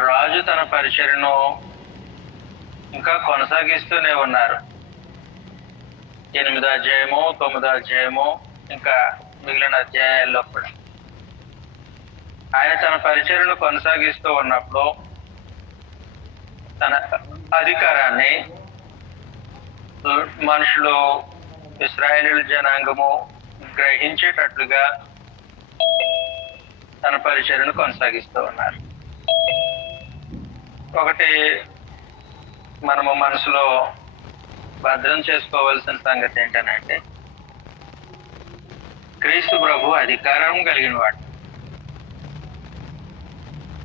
రాజు తన పరిచర్యను ఇంకా కొనసాగిస్తూనే ఉన్నారు. 8వ అధ్యాయము 9వ అధ్యాయము ఇంకా మిగిలిన అధ్యాయాల్లో కూడా ఆయన తన పరిచర్యను కొనసాగిస్తూ ఉన్నప్పుడు తన అధికారాన్ని మనుషులు, ఇశ్రాయేలు జనాంగము గ్రహించేటట్లుగా తన పరిచర్యను కొనసాగిస్తూ ఉన్నారు. ఒకటి మనము మనసులో భద్రం చేసుకోవాల్సిన సంగతి ఏంటనంటే, క్రీస్తు ప్రభు అధికారం కలిగిన వాడు.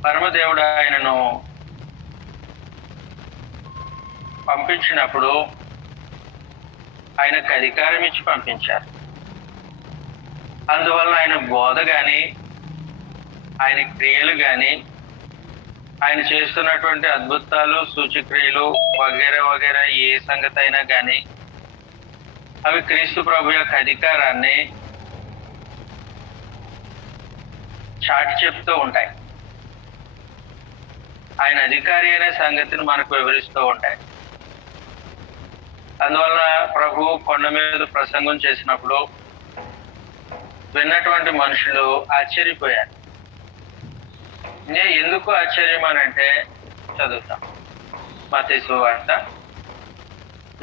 పరమదేవుడు ఆయనను పంపించినప్పుడు ఆయనకు అధికారం ఇచ్చి పంపించారు. అందువల్ల ఆయన బోధ కానీ, ఆయన క్రియలు కానీ, ఆయన చేస్తున్నటువంటి అద్భుతాలు, సూచక్రియలు వగేరా వగేరా ఏ సంగతి అయినా కానీ అవి క్రీస్తు ప్రభు యొక్క అధికారాన్ని చాటి చెప్తూ ఉంటాయి. ఆయన అధికారి అనే సంగతిని మనకు వివరిస్తూ ఉంటాయి. అందువల్ల ప్రభు కొండ మీద ప్రసంగం చేసినప్పుడు విన్నటువంటి మనుషులు ఆశ్చర్యపోయారు. ఎందుకు ఆశ్చర్యం అని అంటే, చదువుతాం. మత్తయి సువార్త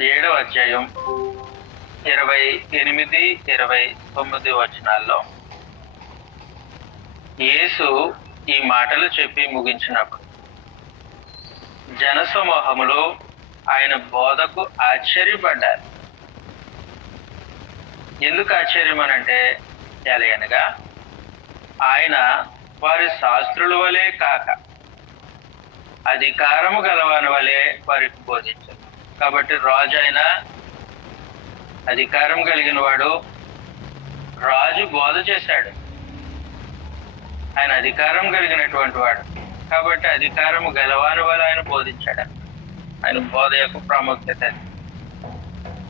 7వ అధ్యాయం 28, 29 వచనాల్లో యేసు ఈ మాటలు చెప్పి ముగించినప్పుడు జనసమూహములు ఆయన బోధకు ఆశ్చర్యపడ్డారు. ఎందుకు ఆశ్చర్యం అనంటే, ఎలాగనగా ఆయన వారి శాస్త్రుల వలె కాక అధికారము గలవాని వలె వారికి బోధించారు. కాబట్టి రాజు ఆయన అధికారం కలిగిన వాడు. రాజు బోధ చేశాడు. ఆయన అధికారం కలిగినటువంటి వాడు కాబట్టి అధికారము గలవాని వల్ల ఆయన బోధించాడు. ఆయన బోధ యొక్క ప్రాముఖ్యత.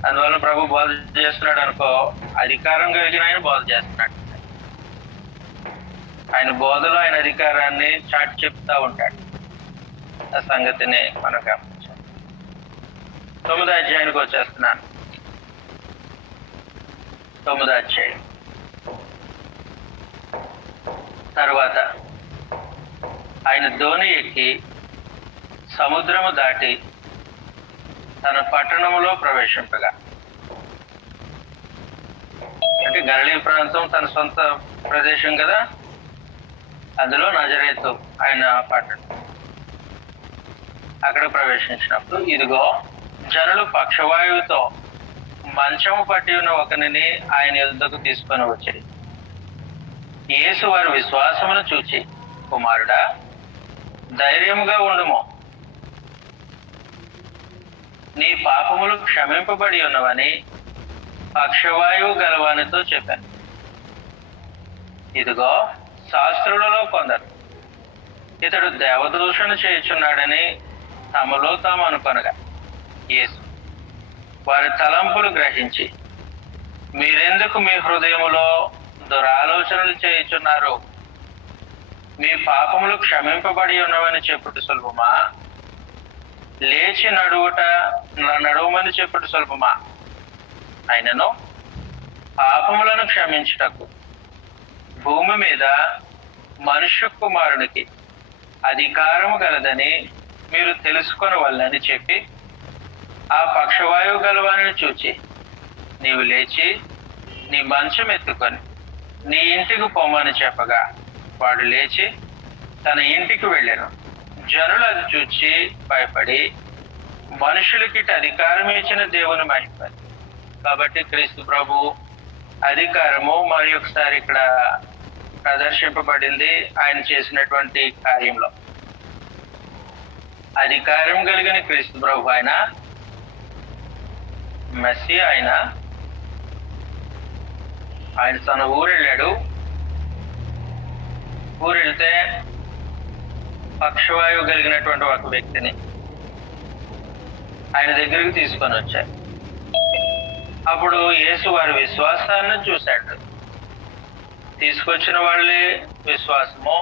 అందువల్ల ప్రభు బోధ చేస్తున్నాడు అనుకో, అధికారం కలిగిన ఆయన బోధ చేస్తున్నాడు. ఆయన బోధలో ఆయన అధికారాన్ని చాటి చెప్తా ఉంటాడు. ఆ సంగతిని మనం గమనించాలి. 9వ అధ్యాయానికి వచ్చేస్తున్నాను. 9వ అధ్యాయం తర్వాత ఆయన దోణి ఎక్కి సముద్రము దాటి తన పట్టణములో ప్రవేశింపగా, అంటే గలిలీ ప్రాంతం తన సొంత ప్రదేశం కదా, అందులో నజరేతు ఆయన పట్టణం. అక్కడ ప్రవేశించినప్పుడు ఇదిగో జనులు పక్షవాయువుతో మంచము పట్టి ఉన్న ఒకరిని ఆయన ఎదుటకు తీసుకొని వచ్చాయి. యేసు వారి విశ్వాసమును చూచి, కుమారుడా, ధైర్యముగా ఉండుము, నీ పాపములు క్షమింపబడి ఉన్నవని పక్షవాయువు గలవానితో చెప్పాను. ఇదిగో శాస్త్రులలో కొందరు ఇతడు దేవదూషణ చేయుచున్నాడని తమలో తాము అనుకొనగా, యేసు వారి తలంపులు గ్రహించి, మీరెందుకు మీ హృదయములో దురాలోచనలు చేయుచున్నారు? మీ పాపములు క్షమింపబడి ఉన్నవని చెప్పుట సులభమా, లేచి నడువమని చెప్పుట సులభమా? అయినను పాపములను క్షమించుటకు భూమి మీద మనుష్య కుమారునికి అధికారము గలదని మీరు తెలుసుకొనవల్లని చెప్పి ఆ పక్షవాయువు గలవాని చూచి, నీవు లేచి నీ మంచం ఎత్తుకొని నీ ఇంటికి పొమ్మని చెప్పగా వాడు లేచి తన ఇంటికి వెళ్ళాను. జనులు అది చూచి భయపడి మనుషులకి అధికారం ఇచ్చిన దేవుని మహిమపడి. కాబట్టి క్రీస్తు ప్రభు అధికారము మరి ఒకసారి ఇక్కడ ప్రదర్శింపబడింది. ఆయన చేసినటువంటి కార్యంలో అధికారం కలిగిన క్రీస్తు ప్రభు ఆయన మెస్సీ. ఆయన తన ఊరు వెళ్ళాడు. ఊరు వెళ్తే పక్షవాయువు కలిగినటువంటి ఒక వ్యక్తిని ఆయన దగ్గరికి తీసుకొని వచ్చారు. అప్పుడు యేసు వారి విశ్వాసాన్ని చూశాడు. తీసుకొచ్చిన వాళ్ళే విశ్వాసము,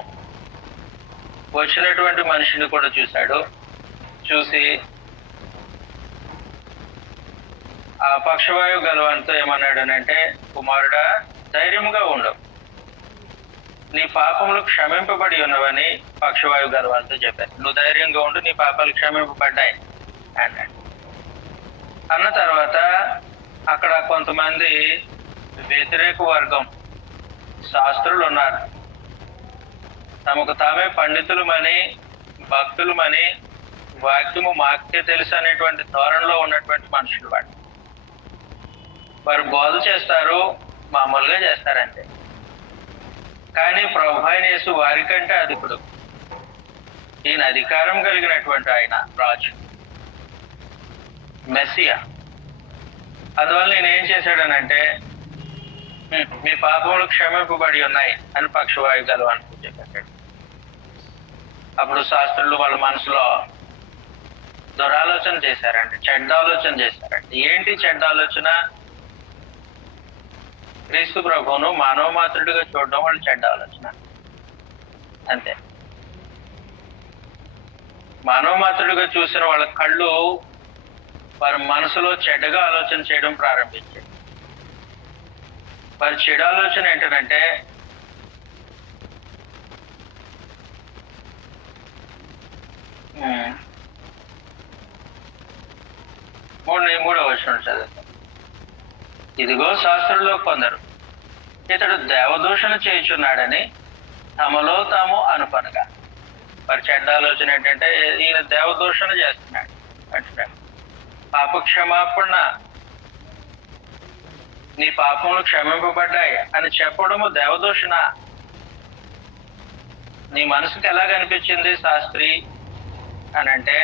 వచ్చినటువంటి మనిషిని కూడా చూశాడు. చూసి ఆ పక్షవాయువు గలవానితో ఏమన్నాడనంటే, కుమారుడా, ధైర్యంగా ఉండు, నీ పాపములు క్షమింపబడి ఉన్నవని పక్షవాయువు గలవానితో చెప్పారు. నువ్వు ధైర్యంగా ఉండు, నీ పాపాలు క్షమింపబడ్డాయి అన్నాడు. అన్న తర్వాత అక్కడ కొంతమంది వ్యతిరేక వర్గం శాస్త్రులు ఉన్నారు. తమకు తామే పండితులమని, భక్తులమని, వాక్యము మాకే తెలుసు అనేటువంటి ధోరణిలో ఉన్నటువంటి మనుషులు వారు బోధ చేస్తారు, మామూలుగా చేస్తారంతే. కానీ ప్రభు అయిన యేసు వారికంటే అధికుడు. ఈయన అధికారం కలిగినటువంటి ఆయన రాజు, మెస్సియా. అందువల్ల నేను ఏం చేశాడనంటే, మీ పాపములు క్షమింపబడి ఉన్నాయి అని పక్షవాయువు గలవానికి చెప్పాడు. అప్పుడు శాస్త్రులు వాళ్ళ మనసులో దురాలోచన చేశారండి, చెడ్డ ఆలోచన చేశారండి. ఏంటి చెడ్డ ఆలోచన? క్రీస్తు ప్రభువును మానవ మాత్రుడిగా చూడడం వాళ్ళు చెడ్డ ఆలోచన అంతే. మానవ మాత్రుడిగా చూసిన వాళ్ళ కళ్ళు వారి మనసులో చెడ్డగా ఆలోచన చేయడం ప్రారంభించాయి. వారి చెడు ఆలోచన ఏంటంటే, మూడవ వచనం చదువుతాం. ఇదిగో శాస్త్రుల్లో కొందరు ఇతడు దేవదూషణ చేయుచున్నాడని తమలో తాము అనుకొనగా. వారి చెడ్డ ఆలోచన ఏంటంటే, ఈయన దేవదూషణ చేస్తున్నాడు అంటున్నాడు. పాప క్షమాపణ, నీ పాపములు క్షమింపబడ్డాయి అని చెప్పడము దేవదూషణ. నీ మనసుకి ఎలా కనిపించింది శాస్త్రి అని అంటే,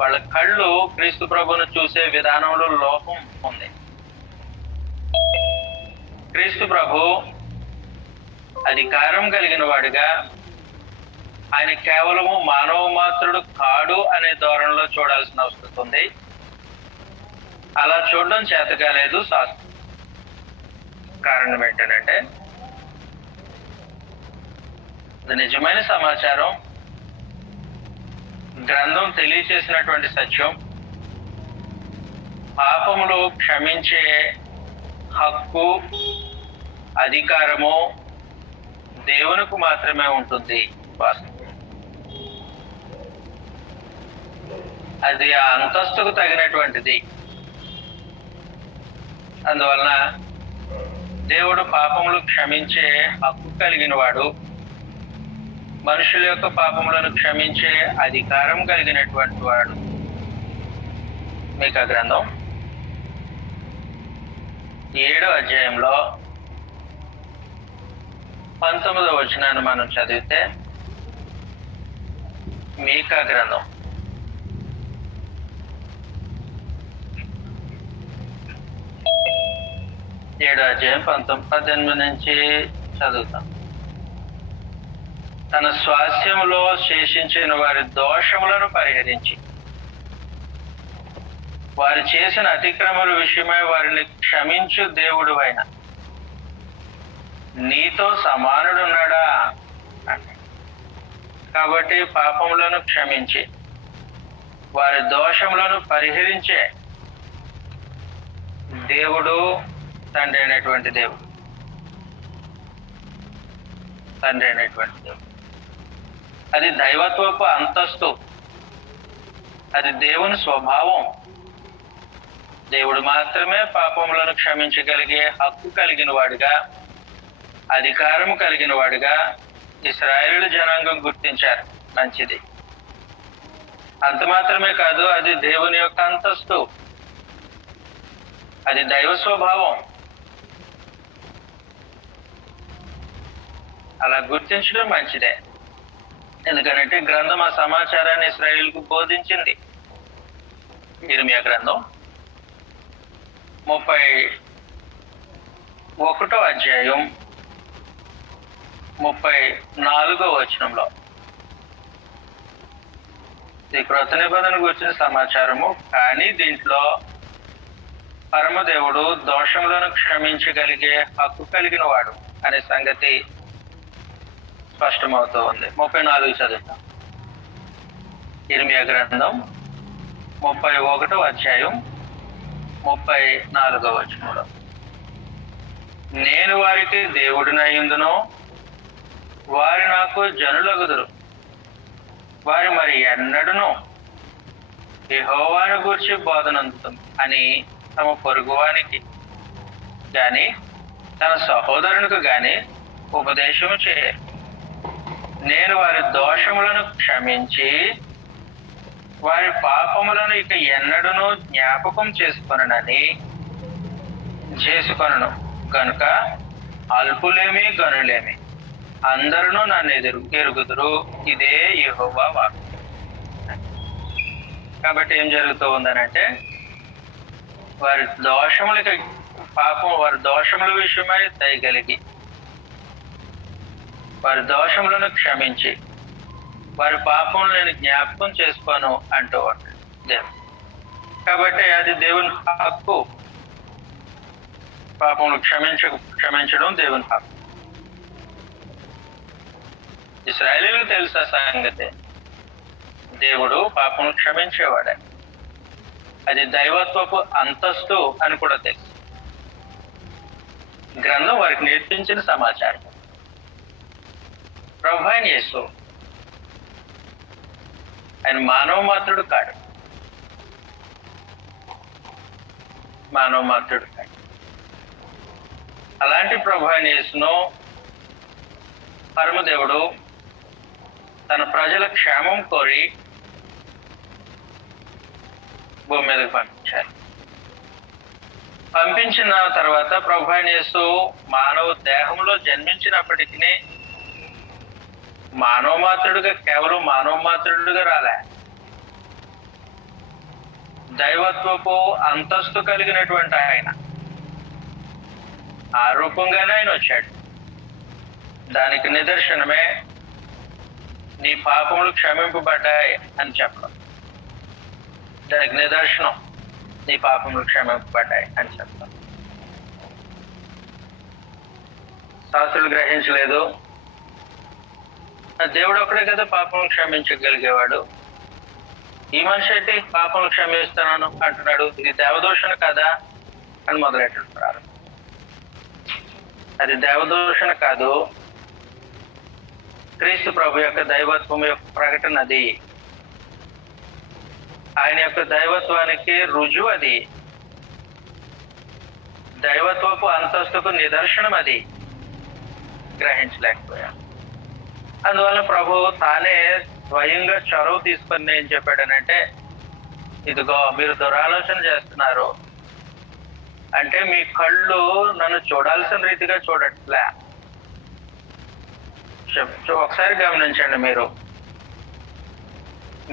వాళ్ళ కళ్ళు క్రీస్తు ప్రభువును చూసే విధానంలో లోపం ఉంది. క్రీస్తు ప్రభు అధికారం కలిగిన వాడిగా, ఆయన కేవలము మానవ మాత్రుడు కాడు అనే ధోరణిలో చూడాల్సిన అవసరం ఉంది. అలా చూడడం చేత కాలేదు శాస్త్రం. కారణం ఏంటంటే, ఇది నిజమైన సమాచారం, గ్రంథం తెలియచేసినటువంటి సత్యం. పాపములు క్షమించే హక్కు, అధికారము దేవునికి మాత్రమే ఉంటుంది. అది ఆ అంతస్తుకు తగినటువంటిది. అందువలన దేవుడు పాపములు క్షమించే హక్కు కలిగిన వాడు, మనుషుల యొక్క పాపములను క్షమించే అధికారం కలిగినటువంటి వాడు. మీకా గ్రంథం 7వ అధ్యాయంలో 19వ వచనాన్ని మనం చదివితే, మీకా గ్రంథం 7వ అధ్యాయం 18 నుంచి చదువుతాం. తన స్వాస్థ్యములో శేషించిన వారి దోషములను పరిహరించి, వారు చేసిన అతిక్రమల విషయమై వారిని క్షమించు దేవుడు అయిన నీతో సమానుడున్నాడా అంటే, కాబట్టి పాపములను క్షమించి వారి దోషములను పరిహరించే దేవుడు తండ్రి అయినటువంటి దేవుడు. అది దైవత్వపు అంతస్తు, అది దేవుని స్వభావం. దేవుడు మాత్రమే పాపములను క్షమించగలిగే హక్కు కలిగిన వాడిగా, అధికారం కలిగిన వాడిగా ఇశ్రాయేలు జనాంగం గుర్తించారు. మంచిది. అంత మాత్రమే కాదు, అది దేవుని యొక్క అంతస్తు, అది దైవ స్వభావం. అలా గుర్తించడం మంచిదే. ఎందుకంటే గ్రంథం ఆ సమాచారాన్ని ఇశ్రాయేలుకు బోధించింది. యిర్మీయా గ్రంథం 31వ అధ్యాయం 34వ వచనంలో ఈ క్రొత్త నిబంధన గురించిన సమాచారము. కానీ దీంట్లో పరమదేవుడు దోషములను క్షమించగలిగే హక్కు కలిగిన వాడు అనే సంగతి స్పష్టమవుతూ ఉంది. 34 చదువుతాం. ఇర్మియా గ్రంథం 31వ అధ్యాయం 34వ వచనంలో, నేను వారికి దేవుడినయ్యుందును, వారు నాకు జనులగుదురు, వారు మరి ఎన్నడూను యెహోవాను గూర్చి బోధనందుతుంది అని తమ పొరుగువానికి గాని తన సహోదరునికి గాని ఉపదేశము చేయరు. నేను వారి దోషములను క్షమించి వారి పాపములను ఇక ఎన్నడూను జ్ఞాపకం చేసుకొనను కనుక అల్పులేమి గనులేమి అందరూ నన్ను ఎరుగుదురు, ఇదే యెహోవా వాక్కు. కాబట్టి ఏం జరుగుతూ ఉందనంటే, వారి దోషములకి వారి దోషముల విషయమై దయగలిగి వారి దోషములను క్షమించి వారి పాపములు నేను జ్ఞాపకం చేసుకోను అంటూ ఉంటాడు దేవుడు. కాబట్టి అది దేవుని హక్కు. పాపములు క్షమించడం దేవుని హక్కు. ఇశ్రాయేలీయులకు తెలుసా సంగతి? దేవుడు పాపములు క్షమించేవాడే. అది దైవత్వపు అంతస్తు అని కూడా తెలుసు. గ్రంథం వారికి నేర్పించిన సమాచారం. ప్రభు అయిన యేసు ఆయన మానవ మాత్రుడు కాడు. అలాంటి ప్రభు అయిన యేసును పరమదేవుడు తన ప్రజల క్షేమం కోరి భూమి మీదకి పంపించారు. పంపించిన తర్వాత ప్రభు అయిన యేసు మానవ దేహంలో జన్మించినప్పటికీ కేవలం మానవ మాత్రుడుగా రాలే. దైవత్వపు అంతస్తు కలిగినటువంటి ఆయన ఆ రూపంగానే ఆయన వచ్చాడు. దానికి నిదర్శనమే నీ పాపములు క్షమింపబడ్డాయి అని చెప్పడం. దానికి నిదర్శనం నీ పాపములు క్షమింపబడ్డాయి అని చెప్పడం. శాస్త్రులు గ్రహించలేదు. దేవుడు ఒక్కడే కదా పాపములు క్షమించగలిగేవాడు. ఈ మనిషి అయితే పాపములు క్షమిస్తున్నాను అంటున్నాడు, ఇది దేవదూషణ కదా అని మొదలెట్టున్నారు. అది దేవదూషణ కాదు, క్రీస్తు ప్రభు యొక్క దైవత్వం యొక్క ప్రకటన అది. ఆయన యొక్క దైవత్వానికి రుజువు అది. దైవత్వపు అంతస్తుకు నిదర్శనం అది. గ్రహించలేకపోయా. అందువల్ల ప్రభు తానే స్వయంగా చొరవ తీసుకొని ఏం చెప్పాడనంటే, ఇదిగో మీరు దురాలోచన చేస్తున్నారు అంటే మీ కళ్ళు నన్ను చూడాల్సిన రీతిగా చూడట్లే. ఒకసారి గమనించండి. మీరు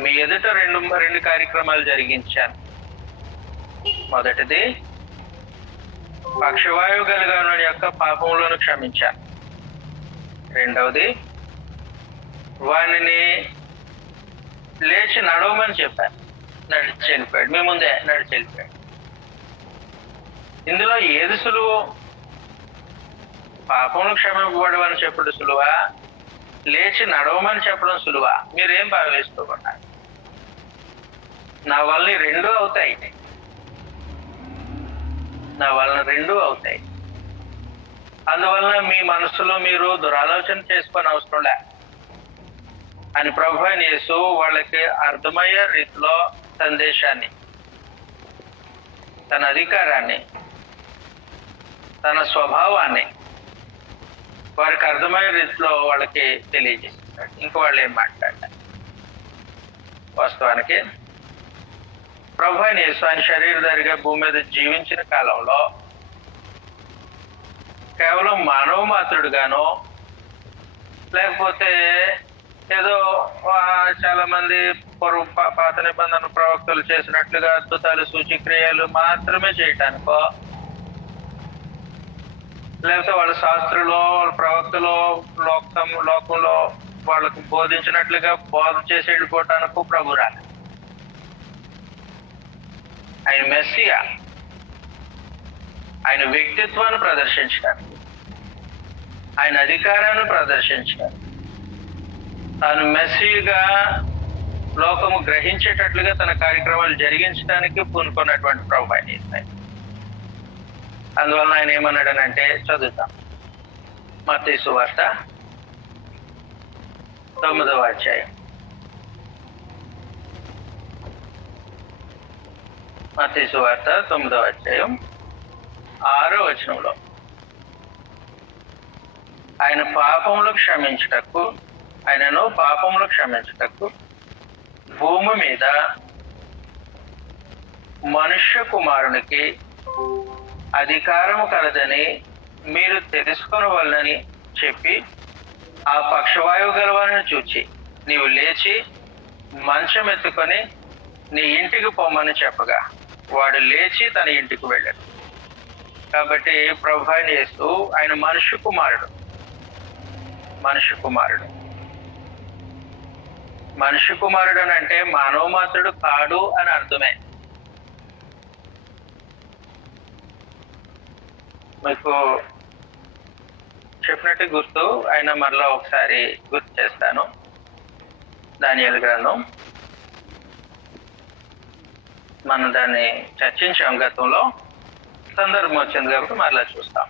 మీ ఎదుట రెండు కార్యక్రమాలు జరిగించాను. మొదటిది, పక్షవాయువు కలిగిన యొక్క పాపములను క్షమించాను. రెండవది, వానిని లేచి నడవమని చెప్పాను. నడిచి వెళ్ళిపోయాడు. మీ ముందే నడిచి వెళ్ళిపోయాడు. ఇందులో ఏది సులువు? పాపములు క్షమింపబడమని చెప్పడం సులువా, లేచి నడవమని చెప్పడం సులువా? మీరేం భావిస్తున్నారు? నా వల్ల రెండూ అవుతాయి. అందువలన మీ మనసులో మీరు దురాలోచన చేసుకొని అవసరం లే అని ప్రభు అయిన యేసు వాళ్ళకి అర్థమయ్యే రీతిలో సందేశాన్ని, తన అధికారాన్ని, తన స్వభావాన్ని వారికి అర్థమయ్యే రీతిలో వాళ్ళకి తెలియజేస్తాడు. ఇంక వాళ్ళు ఏం మాట్లాడారు? వాస్తవానికి ప్రభు అయిన యేసు ఆయన శరీరధారిగా భూమి మీద జీవించిన కాలంలో కేవలం మానవ మాత్రుడుగానో, లేకపోతే ఏదో చాలా మంది పాత నిబంధన ప్రవక్తలు చేసినట్లుగా అద్భుతాలు సూచక్రియలు మాత్రమే చేయటానికో, లేకపోతే వాళ్ళ శాస్త్రులో వాళ్ళ ప్రవక్తలో లోకంలో వాళ్ళకు బోధించినట్లుగా బోధ చేసి వెళ్ళిపోవటానికి ప్రభు రాలేదు. ఆయన మెస్సియా, ఆయన వ్యక్తిత్వాన్ని ప్రదర్శించడానికి, ఆయన అధికారాన్ని ప్రదర్శించడానికి, తాను మెస్సీగా లోకము గ్రహించేటట్లుగా తన కార్యక్రమాలు జరిగించడానికి పూనుకున్నటువంటి ప్రభు ఆయన యేసయ్య. అందువలన ఆయన ఏమన్నాడనంటే, చదువుతాం, మత్తయి సువార్త 9వ అధ్యాయం. మత్తయి సువార్త 9వ అధ్యాయం 6వ వచనంలో, ఆయనను పాపములు క్షమించుటకు భూమి మీద మనుష్య కుమారునికి అధికారము కలదని మీరు తెలుసుకొనవలనని చెప్పి, ఆ పక్షవాయువు గలవారిని చూచి నీవు లేచి మంచం ఎత్తుకొని నీ ఇంటికి పొమ్మని చెప్పగా వాడు లేచి తన ఇంటికి వెళ్ళాడు. కాబట్టి ప్రభు అయిన యేసు ఆయన మనుష్య కుమారుడు. మనుష్య కుమారుడు అని అంటే మానవ మాత్రుడు కాడు అని అర్థమే. మీకు చెప్పినట్టు గుర్తు, ఆయన మరలా ఒకసారి గుర్తు చేస్తాను. దానియేలు గ్రంథం మనం దాన్ని చర్చించాం గతంలో, సందర్భం వచ్చింది కాబట్టి మరలా చూస్తాం.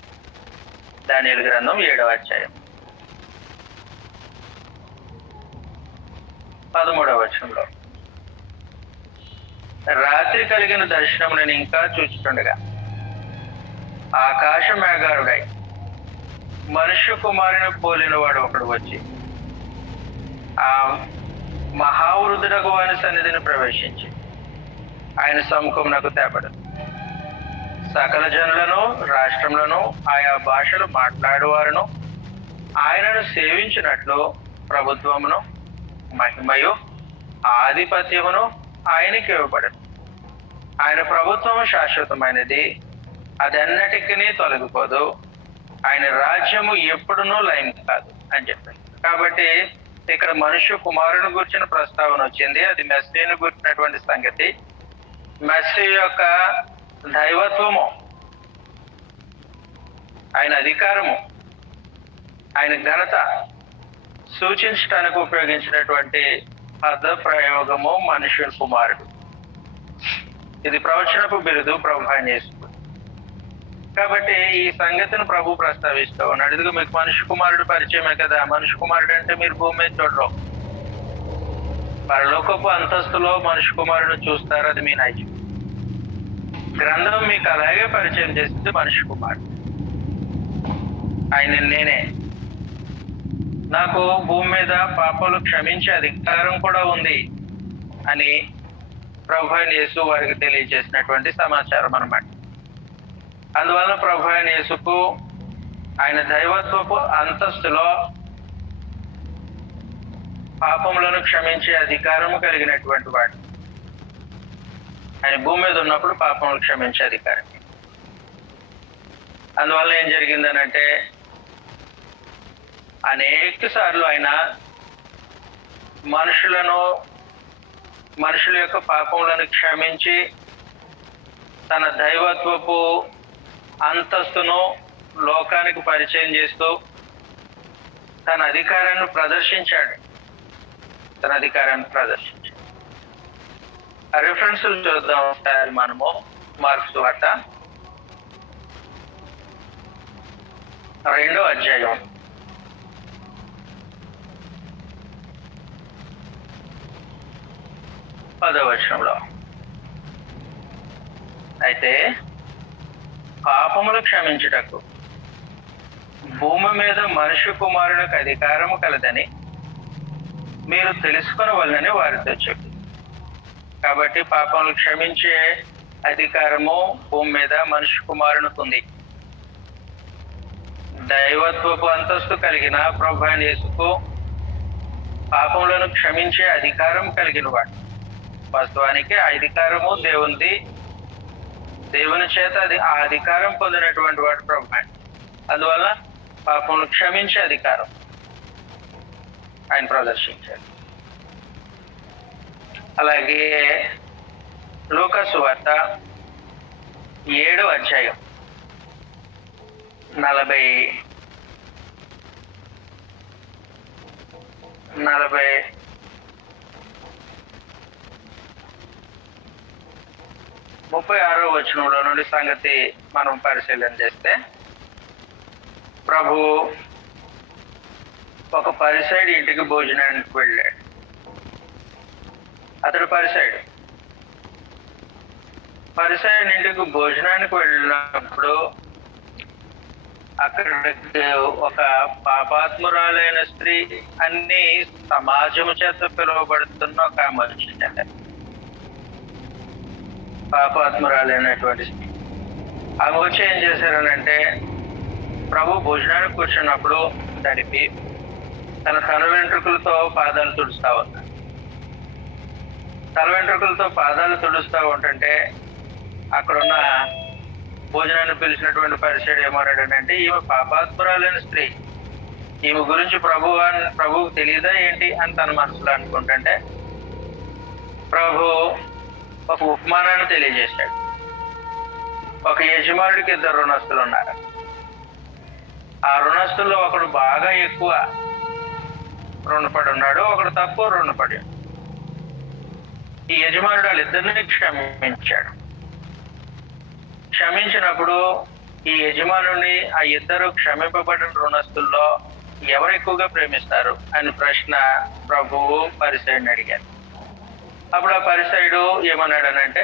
దానియేలు గ్రంథం 7వ అధ్యాయం 13వ వచనంలో, రాత్రి కలిగిన దర్శనము నేను ఇంకా చూచుతుండగా ఆకాశ మేఘారుడై మనుష్య కుమారుని పోలిన వాడు ఒకడు వచ్చి ఆ మహావృద్ధుడగు వాని సన్నిధిని ప్రవేశించి ఆయన సముఖమునకు తేబడు. సకల జనులను, రాష్ట్రములను, ఆయా భాషలు మాట్లాడేవారును ఆయనను సేవించినట్లు ప్రభుత్వమును, మహిమయు, ఆధిపత్యమును ఆయనకి ఇవ్వబడను. ఆయన ప్రభుత్వము శాశ్వతమైనది, అదెన్నటికీ తొలగిపోదు. ఆయన రాజ్యము ఎప్పుడునూ లయం కాదు అని చెప్పారు. కాబట్టి ఇక్కడ మనుష్య కుమారుని గురించిన ప్రస్తావన వచ్చింది. అది మెస్సీని గురించినటువంటి సంగతి. మెస్సీ యొక్క దైవత్వము, ఆయన అధికారము, ఆయన ఘనత సూచించడానికి ఉపయోగించినటువంటి పద ప్రయోగము మనుష్య కుమారుడు. ఇది ప్రవచనపు బిరుదు ప్రభు అయిన యేసు. కాబట్టి ఈ సంగతిని ప్రభు ప్రస్తావిస్తూ ఉన్నాడు. ఇదిగో మీకు మనుష్య కుమారుడు పరిచయమే కదా. మనుష్య కుమారుడు అంటే మీరు భూమి మీద చూడరు, పరలోకపు అంతస్తులో మనుష్య కుమారుడు చూస్తారు. అది మీ నైజం. గ్రంథం మీకు అలాగే పరిచయం చేసింది మనుష్య కుమారుడు. ఆయన నేనే, నాకు భూమి మీద పాపాలు క్షమించే అధికారం కూడా ఉంది అని ప్రభు అయిన యేసు వారికి తెలియజేసినటువంటి సమాచారం అన్నమాట. అందువలన ప్రభు అయిన యేసుకు ఆయన దైవత్వపు అంతస్తులో పాపములను క్షమించే అధికారము కలిగినటువంటి వాడు. ఆయన భూమి మీద ఉన్నప్పుడు పాపములు క్షమించే అధికారం. అందువల్ల ఏం జరిగిందనంటే, అనేక సార్లు ఆయన మనుషుల యొక్క పాపములను క్షమించి తన దైవత్వపు అంతస్తును లోకానికి పరిచయం చేస్తూ తన అధికారాన్ని ప్రదర్శించాడు. ఆ రిఫరెన్సులు చూద్దాం ఒకసారి మనము. మార్కు సువార్త 2వ అధ్యాయం 10వ వచనంలో, అయితే పాపములు క్షమించుటకు భూమి మీద మనుష్య కుమారునికి అధికారము కలదని మీరు తెలుసుకొనవలనని వారితో చెప్పి. కాబట్టి పాపములు క్షమించే అధికారము భూమి మీద మనుష్య కుమారునికి ఉంది. దైవత్వపు అంతస్తు కలిగిన ప్రభు అయిన యేసుకు పాపములను క్షమించే అధికారం కలిగిన వాడు. వాస్తవానికి ఆ అధికారము దేవునిది. దేవుని చేత ఆ అధికారం పొందినటువంటి వాడు ప్రభు. అందువల్ల పాపములను క్షమించే అధికారం ఆయన ప్రదర్శించాడు. అలాగే లూకా సువార్త 7వ అధ్యాయం 44 36వ వచనంలో నుండి సంగతి మనం పరిశీలన చేస్తే, ప్రభు ఒక పరిసైడ్ ఇంటికి భోజనానికి వెళ్ళాడు. అతడు పరిసైడ్ ఇంటికి భోజనానికి వెళ్ళినప్పుడు అక్కడికి ఒక పాపాత్మురాలైన స్త్రీ అన్ని సమాజము చేత పిలువబడుతున్న ఒక ఆమె వచ్చిందంట. పాపాత్మురాలైనటువంటి స్త్రీ ఆమె వచ్చి ఏం చేశారనంటే, ప్రభు భోజనానికి కూర్చున్నప్పుడు తడిపి తన తల వెంట్రుకలతో పాదాలు తుడుస్తా ఉన్నారు. తల వెంట్రుకలతో పాదాలు తుడుస్తూ ఉంటుంటే అక్కడున్న భోజనాన్ని పిలిచినటువంటి పరిచయుడు ఏమన్నాడంటే, ఈమె పాపాత్మురాలైన స్త్రీ, ఈమె గురించి ప్రభువుకు తెలియదా ఏంటి అని తన మనసులో అనుకుంటుంటే ప్రభు ఒక ఉపమానాన్ని తెలియజేశాడు. ఒక యజమానుడికి 2 రుణస్తులు ఉన్నారు. ఆ రుణస్తుల్లో ఒకడు బాగా ఎక్కువ రుణపడి ఉన్నాడు, ఒకడు తక్కువ రుణపడి. ఈ యజమానుడు వాళ్ళిద్దరిని క్షమించినప్పుడు ఈ యజమానుని ఆ ఇద్దరు క్షమింపబడిన రుణస్తుల్లో ఎవరు ఎక్కువగా ప్రేమిస్తారు అని ప్రశ్న ప్రభువు పరిసయుడిని అడిగారు. అప్పుడు ఆ పరిసయుడు ఏమన్నాడనంటే,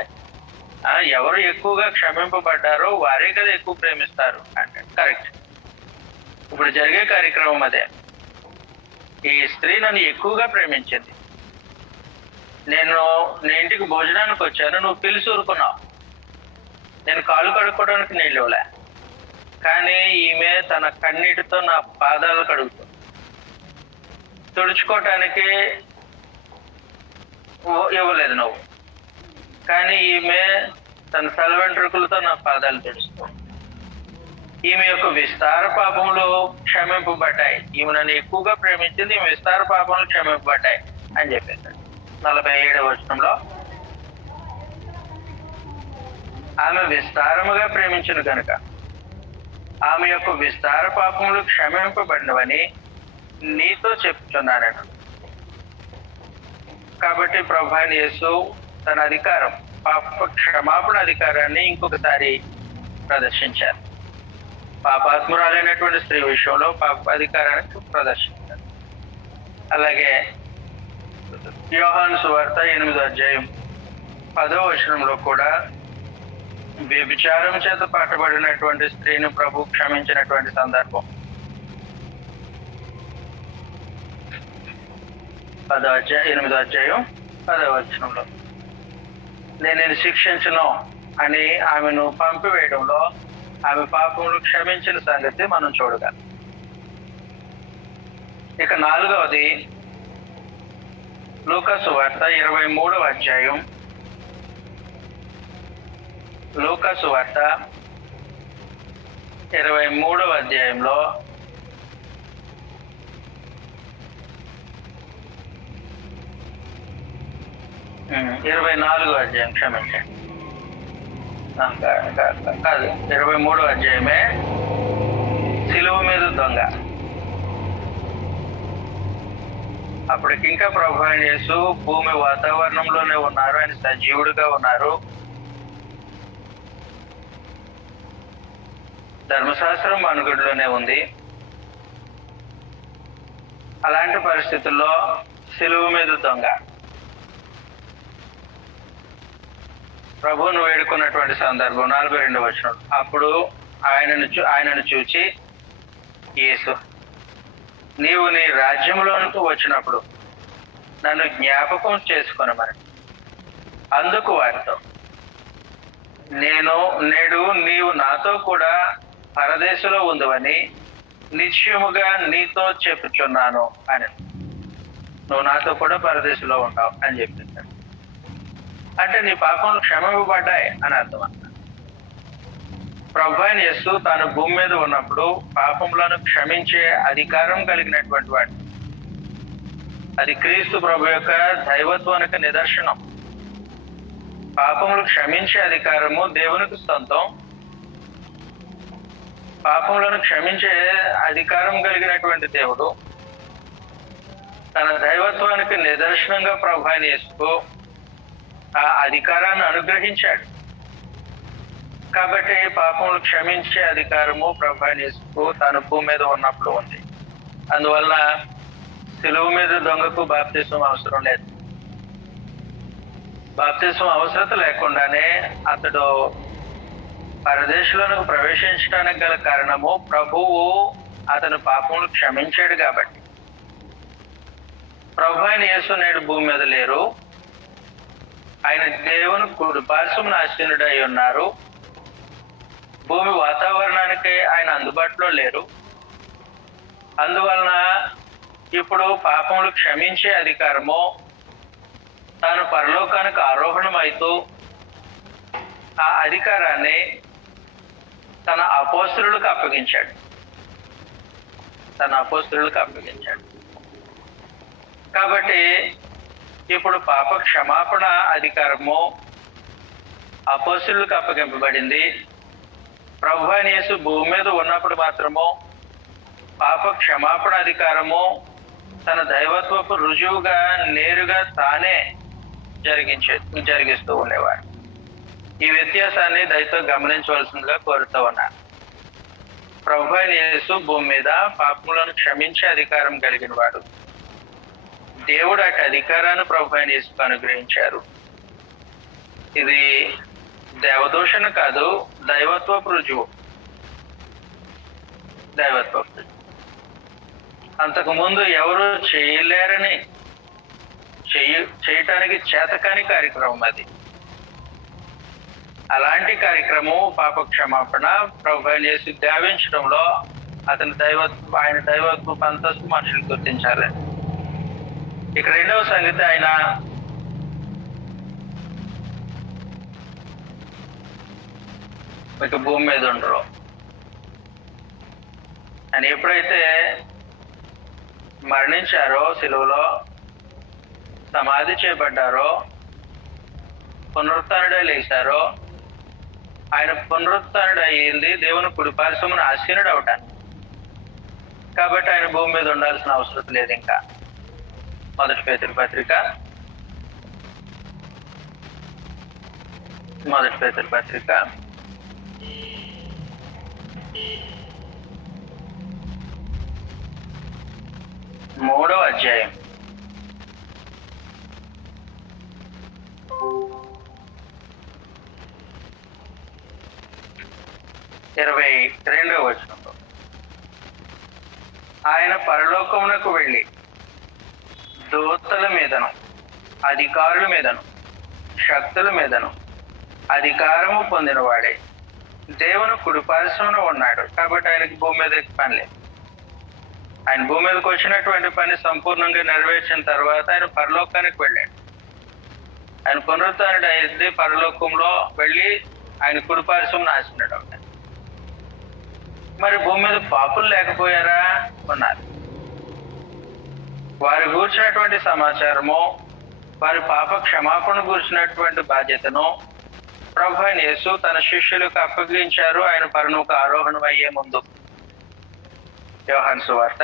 ఎవరు ఎక్కువగా క్షమింపబడ్డారో వారే కదా ఎక్కువ ప్రేమిస్తారు అంటే. కరెక్ట్. ఇప్పుడు జరిగే కార్యక్రమం అదే. ఈ స్త్రీ నన్ను ఎక్కువగా ప్రేమించింది. నీ ఇంటికి భోజనానికి వచ్చాను, నువ్వు పిలిచి ఊరుకున్నావు. నేను కాళ్ళు కడుక్కోవడానికి నీళ్ళు ఇవ్వలే, కానీ ఈమె తన కన్నీటితో నా పాదాలు కడుగుతుంది. తుడుచుకోవటానికి ఇవ్వలేదు నువ్వు, కానీ ఈమె తన తల వెంట్రుకలతో నా పాదాలు తుడుస్తుంది. ఈమె యొక్క విస్తార పాపములు క్షమింపబడ్డాయి. ఈమె నన్ను ఎక్కువగా ప్రేమించింది, ఈమె విస్తార పాపములు క్షమింపబడ్డాయి అని చెప్పేశాడు. 47వ వచనంలో, ఆమె విస్తారముగా ప్రేమించిన కనుక ఆమె యొక్క విస్తార పాపములు క్షమింపబడినవని నీతో చెప్తున్నానను. కాబట్టి ప్రభువైన యేసు తన అధికారం, పాప క్షమాపణ అధికారాన్ని ఇంకొకసారి ప్రదర్శించారు. పాపాత్మురాలైనటువంటి స్త్రీ విషయంలో పాప అధికారాన్ని ప్రదర్శించారు. అలాగే యోహాను సువార్త 8వ అధ్యాయం 10వ వచనంలో కూడా వ్యభిచారం చేత పట్టబడినటువంటి స్త్రీని ప్రభు క్షమించినటువంటి సందర్భం. 8వ అధ్యాయం 10వ వచనంలో, నేను శిక్షించను అని ఆమెను పంపివేయడంలో ఆమె పాపములు క్షమించిన సంగతి మనం చూడగలం. ఇక 4వది లూకా సువార్త 23వ అధ్యాయం. లూకా సువార్త 23వ అధ్యాయంలో 24వ అధ్యాయం, క్షమించండి, కాదు 23వ అధ్యాయమే. సిలువ మీద దొంగ. అప్పటికి ఇంకా ప్రభువైన యేసు భూమి వాతావరణంలోనే ఉన్నారు, ఆయన సజీవుడిగా ఉన్నారు. ధర్మశాస్త్రం మనుగడలోనే ఉంది. అలాంటి పరిస్థితుల్లో సిలువ మీద దొంగ ప్రభువును వేడుకున్నటువంటి సందర్భం. 42వ వచనం, అప్పుడు ఆయనను చూచి యేసు, నీవు నీ రాజ్యంలోనికి వచ్చినప్పుడు నన్ను జ్ఞాపకం చేసుకొనమని. అందుకు వారితో, నేడు నీవు నాతో కూడా పరదేశంలో ఉందవని నిశ్చయముగా నీతో చెప్పుచున్నాను అని. నువ్వు నాతో కూడా పరదేశంలో ఉంటావు అని చెప్పేశాడు. అంటే నీ పాపములు క్షమింపబడ్డాయి అని అర్థం అన్న. ప్రభువైన యేసు తాను భూమి మీద ఉన్నప్పుడు పాపములను క్షమించే అధికారం కలిగినటువంటి వాడు. అది క్రీస్తు ప్రభు యొక్క దైవత్వానికి నిదర్శనం. పాపములు క్షమించే అధికారము దేవునికి సొంతం. పాపములను క్షమించే అధికారం కలిగినటువంటి దేవుడు తన దైవత్వానికి నిదర్శనంగా ప్రభు అయిన యేసుకు ఆ అధికారాన్ని అనుగ్రహించాడు. కాబట్టి పాపములు క్షమించే అధికారము ప్రభు అయిన యేసుకు తాను భూమి మీద ఉన్నప్పుడు ఉంది. అందువల్ల సిలువ మీద దొంగకు బాప్తిసం అవసరం లేదు. బాప్తిసం అవసరం లేకుండానే అతడు పరదేశంలోనికి ప్రవేశించడానికి గల కారణము ప్రభువు అతని పాపములు క్షమించాడు కాబట్టి. ప్రభు అయిన యేసు నేడు భూమి మీద లేరు. ఆయన దేవుని కుడి పార్శ్వమున ఆసీనుడై ఉన్నారు. భూమి వాతావరణానికి ఆయన అందుబాటులో లేరు. అందువలన ఇప్పుడు పాపములు క్షమించే అధికారము తాను పరలోకానికి ఆరోహణమైతూ ఆ అధికారాన్ని తన అపోస్తలులకు అప్పగించాడు. కాబట్టి ఇప్పుడు పాప క్షమాపణ అధికారము అపోస్తలులకు అప్పగింపబడింది. ప్రభు అయిన యేసు భూమి మీద ఉన్నప్పుడు మాత్రము పాప క్షమాపణ అధికారము తన దైవత్వపు రుజువుగా నేరుగా తానే జరిగిస్తూ ఉండేవాడు. ఈ వ్యత్యాసాన్ని దయతో గమనించవలసిందిగా కోరుతూ ఉన్నాను. ప్రభు అయిన యేసు భూమి మీద పాపములను క్షమించే అధికారం కలిగిన వాడు. దేవుడు అటు అధికారాన్ని ప్రభు అయిన యేసుకు అనుగ్రహించారు. ఇది దేవదూషణ కాదు, దైవత్వపు రుజువు. అంతకు ముందు ఎవరు చేయలేరని చేయటానికి చేతకాని కార్యక్రమం అది. అలాంటి కార్యక్రమం పాప క్షమాపణ ప్రభు అయిన యేసు గావించడంలో ఆయన దైవత్వ అంతస్తు మనుషులు గుర్తించాలి. ఇక రెండవ సంగతి, ఆయన ఇక భూమి మీద ఉండరు. ఆయన ఎప్పుడైతే మరణించారో, సిలువలో సమాధి చేయబడ్డారో, పునరుత్థానుడై లేచారో, ఆయన పునరుత్థానుడు అయ్యింది దేవుని కుడి పార్శ్వమున ఆసీనుడు అవటానికి. కాబట్టి ఆయన భూమి మీద ఉండాల్సిన అవసరం లేదు. ఇంకా మొదటి పేతురు పత్రిక 3వ అధ్యాయం 22వ వచనంలో, ఆయన పరలోకమునకు వెళ్ళి దూతల మీదను అధికారుల మీదను శక్తుల మీదను అధికారము పొందినవాడే దేవుని కుడి పార్శ్వమున ఉన్నాడు. కాబట్టి ఆయనకి భూమి మీద పని లేదు. ఆయన భూమి మీదకి వచ్చినటువంటి పని సంపూర్ణంగా నెరవేర్చిన తర్వాత ఆయన పరలోకానికి వెళ్ళాడు. ఆయన పునరుత్థానుడు అయితే పరలోకంలో వెళ్ళి ఆయన కుడి పార్శ్వమున ఆసీనుడు అవుతాడు. మరి భూమి మీద పాపులు లేకపోయారా? ఉన్నారు. వారి గూర్చినటువంటి సమాచారము, వారి పాప క్షమాపణ గూర్చినటువంటి బాధ్యతను ప్రభు అయిన యేసు తన శిష్యులకు అప్పగించారు ఆయన పరలోక ఆరోహణం అయ్యే ముందు. యోహాను సువార్త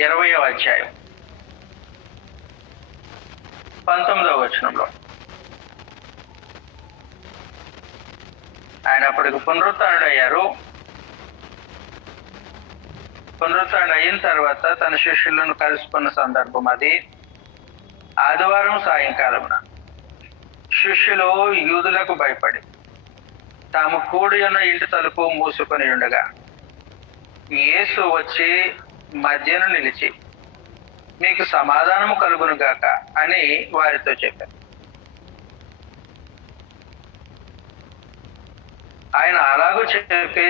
20వ అధ్యాయం 19వ వచనంలో, ఆయన అప్పటికి పునరుత్థానుడు అయ్యారు. పునరుత్థానుడు అయిన తర్వాత తన శిష్యులను కలుసుకున్న సందర్భం అది. ఆదివారం సాయంకాలమున శిష్యులు యూదులకు భయపడి తాము కూడి ఉన్న ఇంటి తలుపు మూసుకొని ఉండగా యేసు వచ్చి మధ్యను నిలిచి, మీకు సమాధానము కలుగును గాక అని వారితో చెప్పారు. ఆయన అలాగూ చెప్పి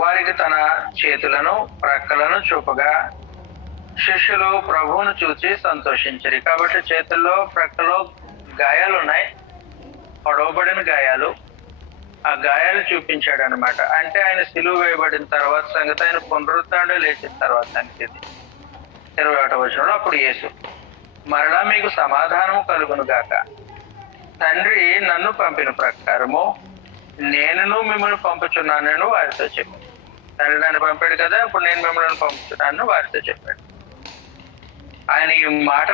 వారికి తన చేతులను ప్రక్కలను చూపగా శిష్యులు ప్రభువును చూసి సంతోషించారు. కాబట్టి చేతుల్లో ప్రక్కలో గాయాలు ఉన్నాయి, పొడవబడిన గాయాలు. ఆ గాయాలు చూపించాడు అనమాట. అంటే ఆయన సిలువ వేయబడిన తర్వాత సంగతి, ఆయన పునరుత్థానుడు లేచిన తర్వాత సంగతి. 21వ వచనంలో, అప్పుడు యేసు మరలా మీకు సమాధానము కలుగును గాక, తండ్రి నన్ను పంపిన ప్రకారము నేను మిమ్మల్ని పంపుచున్నానని వారితో చెప్పాడు. తండ్రి నన్ను పంపాడు కదా, ఇప్పుడు నేను మిమ్మల్ని పంపుతున్నాను వారితో చెప్పాడు. ఆయన ఈ మాట